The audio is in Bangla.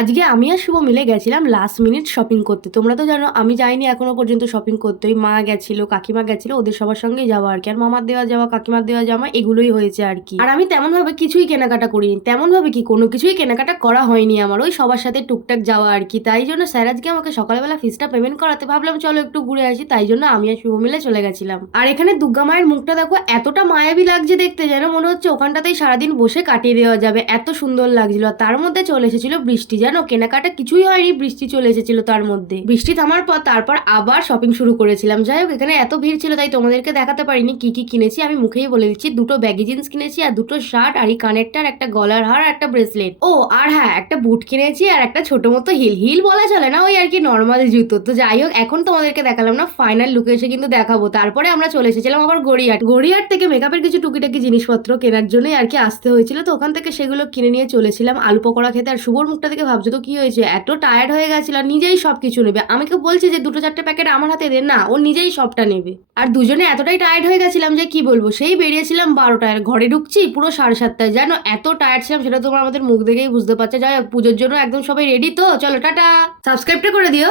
আজকে আমি আর শুভ মিলে গেছিলাম লাস্ট মিনিট শপিং করতে। তোমরা তো জানো, আমি যাইনি এখনও পর্যন্ত শপিং করতে। ওই মা গেছিল, কাকিমা গেছিল, ওদের সবার সঙ্গেই যাওয়া আর কি। আর মামার দেওয়া যাওয়া, কাকিমার দেওয়া জামা এগুলোই হয়েছে আর কি। আর আমি তেমন ভাবে কিছুই কেনাকাটা করিনি। তেমন ভাবে কি, কোনো কিছুই কেনাকাটা করা হয়নি আমার। ওই সবার সাথে টুকটাক যাওয়া আর কি। তাই জন্য স্যার আজকে আমাকে সকালবেলা ফিসটা পেমেন্ট করাতে, ভাবলাম চলো একটু ঘুরে আসি। তাই জন্য আমি আর শুভ মিলে চলে গেছিলাম। আর এখানে দুর্গা মায়ের মুখটা দেখো, এতটা মায়াবী লাগছে দেখতে। যেন মনে হচ্ছে ওখানটাতেই সারাদিন বসে কাটিয়ে দেওয়া যাবে। এত সুন্দর লাগছিল। তার মধ্যে চলে এসেছিল বৃষ্টি। জানো কেনাকাটা কিছুই হয়নি, বৃষ্টি চলে এসেছিল তার মধ্যে। বৃষ্টি থামার পর তারপর আবার শপিং শুরু করেছিলাম। যাই হোক, এখানে এত ভিড় ছিল, তাই তোমাদেরকে দেখাতে পারিনি কি কি কিনেছি। আমি মুখেই বলে দিচ্ছি, দুটো ব্যাগি জিন্স কিনেছি আর দুটো শার্ট আর এই কানেরটার একটা গলার হার একটা ব্রেসলেট ও, আর হ্যাঁ একটা বুট কিনেছি আর একটা ছোট মতো হিল হিল বলা চলে না ওই আর কি নর্মাল জুতো। তো যাই হোক, এখন তোমাদেরকে দেখালাম না ফাইনাল লুকে এসে কিন্তু দেখাবো। তারপরে আমরা চলে এসেছিলাম আবার গড়িয়াট গড়িয়াট থেকে মেকআপের কিছু টুকিটাকি জিনিসপত্র কেনার জন্যই আর কি আসতে হয়েছিল। তো ওখান থেকে সেগুলো কিনে নিয়ে চলেছিলাম, আলু পকোড়া খেতে আর শুভর মুখটা থেকে ভাবছ? তো কী হয়েছে? এত টায়ার্ড হয়ে গেছিল নিজেই সব কিছু নেবে। আমাকে বলছে যে, দুটো চারটে প্যাকেট আমার হাতে দে। না, ও নিজেই সবটা নেবে। আর দুজনে এতটাই টায়ার্ড হয়ে গেছিলাম যে, কি বলব? সেই বেরিয়েছিলাম বারোটায়। ঘরে ঢুকছি পুরো সাড়ে সাতটায়। যেন এত টায়ার্ড ছিলাম, সেটা তোমার আমাদের মুখ দেখেই বুঝতে পারছে। যাই হোক, পুজোর জন্য একদম সবাই রেডি তো? চলো, টাটা! সাবস্ক্রাইবটা করে দিও।